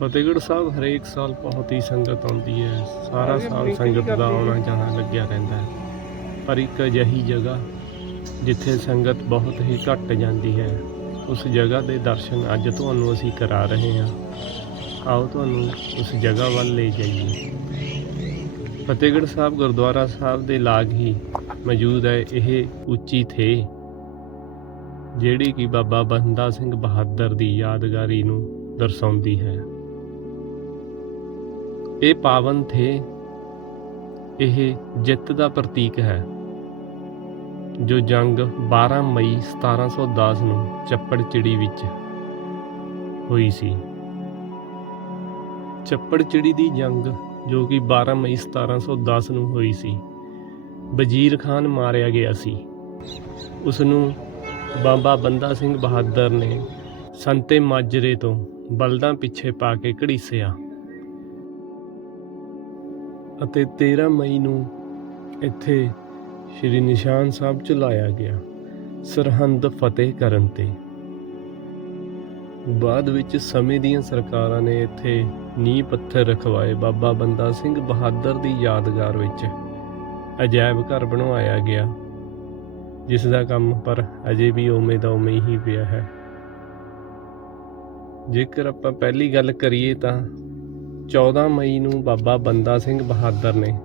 ਫਤਿਹਗੜ੍ਹ ਸਾਹਿਬ ਹਰੇਕ ਸਾਲ ਬਹੁਤ ਹੀ ਸੰਗਤ ਆਉਂਦੀ ਹੈ। ਸਾਰਾ ਸਾਲ ਸੰਗਤ ਦਾ ਆਉਣਾ ਜਾਣਾ ਲੱਗਿਆ ਰਹਿੰਦਾ ਹੈ। ਪਰ ਇੱਕ ਅਜਿਹੀ ਜਗ੍ਹਾ ਜਿੱਥੇ ਸੰਗਤ ਬਹੁਤ ਹੀ ਘੱਟ ਜਾਂਦੀ ਹੈ ਉਸ ਜਗ੍ਹਾ ਦੇ ਦਰਸ਼ਨ ਅੱਜ ਤੁਹਾਨੂੰ ਅਸੀਂ ਕਰਾ ਰਹੇ ਹਾਂ। ਆਓ ਤੁਹਾਨੂੰ ਉਸ ਜਗ੍ਹਾ ਵੱਲ ਲੈ ਜਾਈਏ। ਫਤਿਹਗੜ੍ਹ ਸਾਹਿਬ ਗੁਰਦੁਆਰਾ ਸਾਹਿਬ ਦੇ ਲਾਗ ਹੀ ਮੌਜੂਦ ਹੈ ਇਹ ਉੱਚੀ ਥੇ ਜਿਹੜੀ ਕਿ ਬਾਬਾ ਬੰਦਾ ਸਿੰਘ ਬਹਾਦਰ ਦੀ ਯਾਦਗਾਰੀ ਨੂੰ ਦਰਸਾਉਂਦੀ ਹੈ। ਇਹ ਪਾਵਨ ਥੇ। ਇਹ ਜਿੱਤ ਦਾ ਪ੍ਰਤੀਕ ਹੈ। ਜੋ ਜੰਗ 12 ਮਈ 1710 ਨੂੰ ਚੱਪੜ ਚਿੜੀ ਵਿੱਚ ਹੋਈ ਸੀ। ਚੱਪੜ ਚਿੜੀ ਦੀ ਜੰਗ ਜੋ ਕਿ 12 ਮਈ 1710 ਨੂੰ ਹੋਈ ਸੀ, ਵਜ਼ੀਰ ਖਾਨ ਮਾਰਿਆ ਗਿਆ ਸੀ। ਉਸ ਨੂੰ ਬਾਬਾ ਬੰਦਾ ਸਿੰਘ ਬਹਾਦਰ ਨੇ ਸੰਤੇ ਮਾਜਰੇ ਤੋਂ ਬਲਦਾਂ ਪਿੱਛੇ ਪਾ ਕੇ ਘੜੀਸਿਆ। ਅਤੇ 13 ਮਈ ਨੂੰ ਇੱਥੇ ਸ਼੍ਰੀ ਨਿਸ਼ਾਨ ਸਾਹਿਬ ਚ ਲਾਇਆ ਗਿਆ ਸਰਹੰਦ ਫਤਿਹ ਕਰਨ ਤੇ। ਬਾਅਦ ਵਿੱਚ ਸਮੇਂ ਦੀਆਂ ਸਰਕਾਰਾਂ ਨੇ ਇੱਥੇ ਨੀਂਹ ਪੱਥਰ ਰਖਵਾਏ ਬਾਬਾ ਬੰਦਾ ਸਿੰਘ ਬਹਾਦਰ ਦੀ ਯਾਦਗਾਰ ਵਿੱਚ ਅਜਾਇਬ ਘਰ ਬਣਵਾਇਆ ਗਿਆ, ਜਿਸ ਦਾ ਕੰਮ ਪਰ ਅਜੇ ਵੀ ਉਵੇਂ ਦਾ ਉਵੇਂ ਹੀ ਪਿਆ ਹੈ। ਜੇਕਰ ਆਪਾਂ ਪਹਿਲੀ ਗੱਲ ਕਰੀਏ ਤਾਂ 14 ਮਈ ਨੂੰ ਬਾਬਾ ਬੰਦਾ ਸਿੰਘ ਬਹਾਦਰ ਨੇ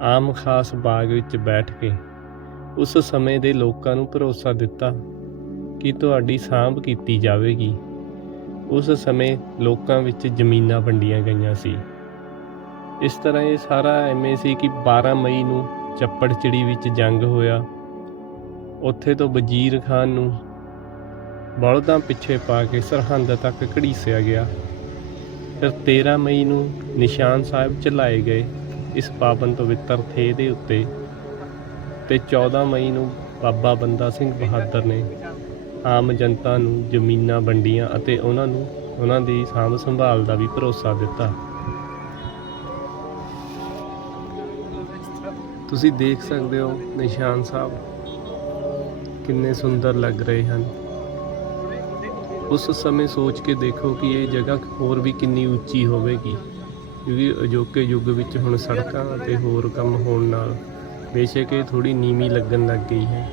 ਆਮ ਖਾਸ ਬਾਗ ਵਿੱਚ ਬੈਠ ਕੇ ਉਸ ਸਮੇਂ ਦੇ ਲੋਕਾਂ ਨੂੰ ਭਰੋਸਾ ਦਿੱਤਾ ਕਿ ਤੁਹਾਡੀ ਸਾਂਭ ਕੀਤੀ ਜਾਵੇਗੀ। ਉਸ ਸਮੇਂ ਲੋਕਾਂ ਵਿੱਚ ਜ਼ਮੀਨਾਂ ਵੰਡੀਆਂ ਗਈਆਂ ਸੀ। ਇਸ ਤਰ੍ਹਾਂ ਇਹ ਸਾਰਾ ਐਵੇਂ ਸੀ ਕਿ 12 ਮਈ ਨੂੰ ਚੱਪੜ ਚਿੜੀ ਵਿੱਚ ਜੰਗ ਹੋਇਆ। ਉੱਥੇ ਤੋਂ ਵਜ਼ੀਰ ਖਾਨ ਨੂੰ ਬਲਦਾਂ ਪਿੱਛੇ ਪਾ ਕੇ ਸਰਹੰਦ ਤੱਕ ਘੜੀਸਿਆ ਗਿਆ। ਫਿਰ 13 ਮਈ ਨੂੰ ਨਿਸ਼ਾਨ ਸਾਹਿਬ ਚਲਾਏ ਗਏ ਇਸ ਪਾਵਨ ਪਵਿੱਤਰ ਥੇ ਦੇ ਉੱਤੇ ਤੇ 14 ਮਈ ਨੂੰ ਬਾਬਾ ਬੰਦਾ ਸਿੰਘ ਬਹਾਦਰ ਨੇ ਆਮ ਜਨਤਾ ਨੂੰ ਜ਼ਮੀਨਾਂ ਵੰਡੀਆਂ ਅਤੇ ਉਹਨਾਂ ਨੂੰ, ਉਹਨਾਂ ਦੀ ਸਾਂਭ ਸੰਭਾਲ ਦਾ ਵੀ ਭਰੋਸਾ ਦਿੱਤਾ। ਤੁਸੀਂ ਦੇਖ ਸਕਦੇ ਹੋ ਨਿਸ਼ਾਨ ਸਾਹਿਬ ਕਿੰਨੇ ਸੁੰਦਰ ਲੱਗ ਰਹੇ ਹਨ। ਉਸ ਸਮੇਂ ਸੋਚ ਕੇ ਦੇਖੋ ਕਿ ਇਹ ਜਗ੍ਹਾ ਹੋਰ ਵੀ ਕਿੰਨੀ ਉੱਚੀ ਹੋਵੇਗੀ। ਕਿਉਂਕਿ ਅਜੋਕੇ ਯੁੱਗ ਵਿੱਚ ਹੁਣ ਸੜਕਾਂ ਅਤੇ ਹੋਰ ਕੰਮ ਹੋਣ ਨਾਲ ਬੇਸ਼ੱਕ ਇਹ ਥੋੜੀ ਨੀਵੀਂ ਲੱਗਣ ਲੱਗ ਗਈ ਹੈ,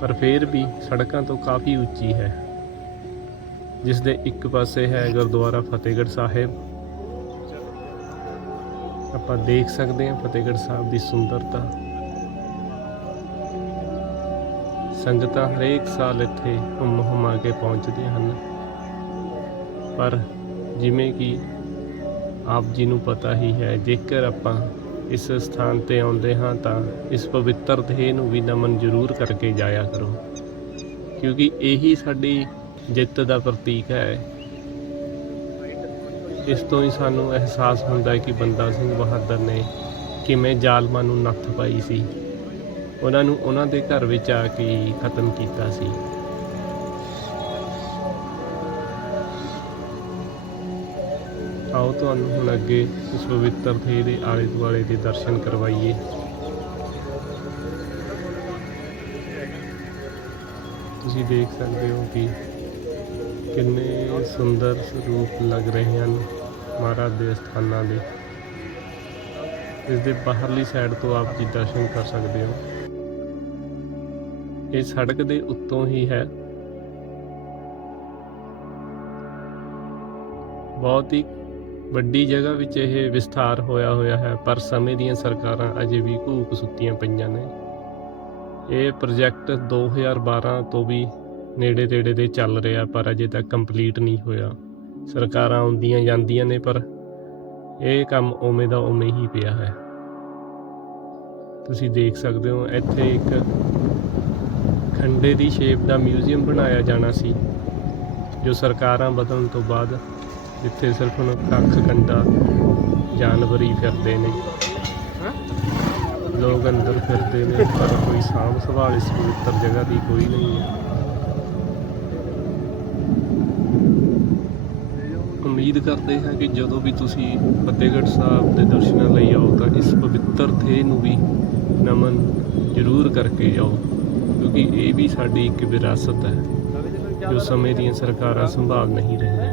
ਪਰ ਫਿਰ ਵੀ ਸੜਕਾਂ ਤੋਂ ਕਾਫੀ ਉੱਚੀ ਹੈ। ਜਿਸ ਦੇ ਇੱਕ ਪਾਸੇ ਹੈ ਗੁਰਦੁਆਰਾ ਫਤਿਹਗੜ੍ਹ ਸਾਹਿਬ। ਆਪਾਂ ਦੇਖ ਸਕਦੇ ਹਾਂ ਫਤਿਹਗੜ੍ਹ ਸਾਹਿਬ ਦੀ ਸੁੰਦਰਤਾ। ਸੰਗਤਾਂ ਹਰੇਕ ਸਾਲ ਇੱਥੇ ਹੁੰਮ ਹੁਮਾ ਕੇ ਪਹੁੰਚਦੀਆਂ ਹਨ। ਪਰ ਜਿਵੇਂ ਕਿ ਆਪ ਜੀ ਨੂੰ ਪਤਾ ਹੀ ਹੈ, ਜੇਕਰ ਆਪਾਂ ਇਸ ਸਥਾਨ ਤੇ ਆਉਂਦੇ ਹਾਂ ਤਾਂ ਇਸ ਪਵਿੱਤਰ ਦੇਹ ਨੂੰ ਵੀ ਨਮਨ ਜ਼ਰੂਰ ਕਰਕੇ ਜਾਇਆ ਕਰੋ। ਕਿਉਂਕਿ ਇਹੀ ਸਾਡੀ ਜਿੱਤ ਦਾ ਪ੍ਰਤੀਕ ਹੈ। ਇਸ ਤੋਂ ਹੀ ਸਾਨੂੰ ਅਹਿਸਾਸ ਹੁੰਦਾ ਹੈ ਕਿ ਬੰਦਾ ਸਿੰਘ ਬਹਾਦਰ ਨੇ ਕਿਵੇਂ ਜ਼ਾਲਮਾਂ ਨੂੰ ਨੱਥ ਪਾਈ ਸੀ। ਉਹਨਾਂ ਨੂੰ ਉਹਨਾਂ ਦੇ ਘਰ ਵਿੱਚ ਆ ਕੇ ਖਤਮ ਕੀਤਾ ਸੀ। ਆਓ ਤੁਹਾਨੂੰ ਹੁਣ ਅੱਗੇ ਇਸ ਪਵਿੱਤਰ ਥੇ ਦੇ ਆਲੇ ਦੁਆਲੇ ਦੇ ਦਰਸ਼ਨ ਕਰਵਾਈਏ। ਤੁਸੀਂ ਦੇਖ ਸਕਦੇ ਹੋ ਕਿ ਕਿੰਨੇ ਸੁੰਦਰ ਸਰੂਪ ਲੱਗ ਰਹੇ ਹਨ ਮਹਾਰਾਜ ਦੇ ਸਥਾਨਾਂ ਦੇ। ਇਸ ਦੇ ਬਾਹਰਲੀ ਸਾਈਡ ਤੋਂ ਆਪ ਜੀ ਦਰਸ਼ਨ ਕਰ ਸਕਦੇ ਹੋ। ਇਹ ਸੜਕ ਦੇ ਉੱਤੋਂ ਹੀ ਹੈ। ਬਹੁਤ ਹੀ ਵੱਡੀ ਜਗ੍ਹਾ ਵਿੱਚ ਇਹ ਵਿਸਥਾਰ ਹੋਇਆ ਹੋਇਆ ਹੈ, ਪਰ ਸਮੇਂ ਦੀਆਂ ਸਰਕਾਰਾਂ ਅਜੇ ਵੀ ਘੂਕ ਸੁੱਤੀਆਂ ਪਈਆਂ ਨੇ। ਇਹ ਪ੍ਰੋਜੈਕਟ 2012 ਤੋਂ ਵੀ ਨੇੜੇ ਤੇੜੇ ਦੇ ਚੱਲ ਰਿਹਾ, ਪਰ ਅਜੇ ਤੱਕ ਕੰਪਲੀਟ ਨਹੀਂ ਹੋਇਆ। ਸਰਕਾਰਾਂ ਆਉਂਦੀਆਂ ਜਾਂਦੀਆਂ ਨੇ, ਪਰ ਇਹ ਕੰਮ ਉਵੇਂ ਦਾ ਉਵੇਂ ਹੀ ਪਿਆ ਹੈ। ਤੁਸੀਂ ਦੇਖ ਸਕਦੇ ਹੋ, ਇੱਥੇ ਇੱਕ ਖੰਡੇ ਦੀ ਸ਼ੇਪ ਦਾ ਮਿਊਜ਼ੀਅਮ ਬਣਾਇਆ ਜਾਣਾ ਸੀ ਜੋ ਸਰਕਾਰਾਂ ਬਦਲਣ ਤੋਂ ਬਾਅਦ ਜਿੱਥੇ ਸਿਰਫ ਹੁਣ ਕੱਖ ਕੰਡਾ ਜਾਨਵਰ ਹੀ ਫਿਰਦੇ ਨੇ। ਲੋਕ ਅੰਦਰ ਫਿਰਦੇ ਨੇ ਪਰ ਕੋਈ ਸਾਂਭ ਸੰਭਾਲ ਇਸ ਪਵਿੱਤਰ ਜਗ੍ਹਾ ਦੀ ਕੋਈ ਨਹੀਂ ਹੈ। ਉਮੀਦ ਕਰਦੇ ਹਾਂ ਕਿ ਜਦੋਂ ਵੀ ਤੁਸੀਂ ਫਤਿਹਗੜ੍ਹ ਸਾਹਿਬ ਦੇ ਦਰਸ਼ਨਾਂ ਲਈ ਆਓ ਤਾਂ ਇਸ ਪਵਿੱਤਰ ਥੇ ਨੂੰ ਵੀ ਨਮਨ ਜ਼ਰੂਰ ਕਰਕੇ ਜਾਓ। ਕਿਉਂਕਿ ਇਹ ਵੀ ਸਾਡੀ ਇੱਕ ਵਿਰਾਸਤ ਹੈ ਜੋ ਸਮੇਂ ਦੀਆਂ ਸਰਕਾਰਾਂ ਸੰਭਾਲ ਨਹੀਂ ਰਹੀਆਂ।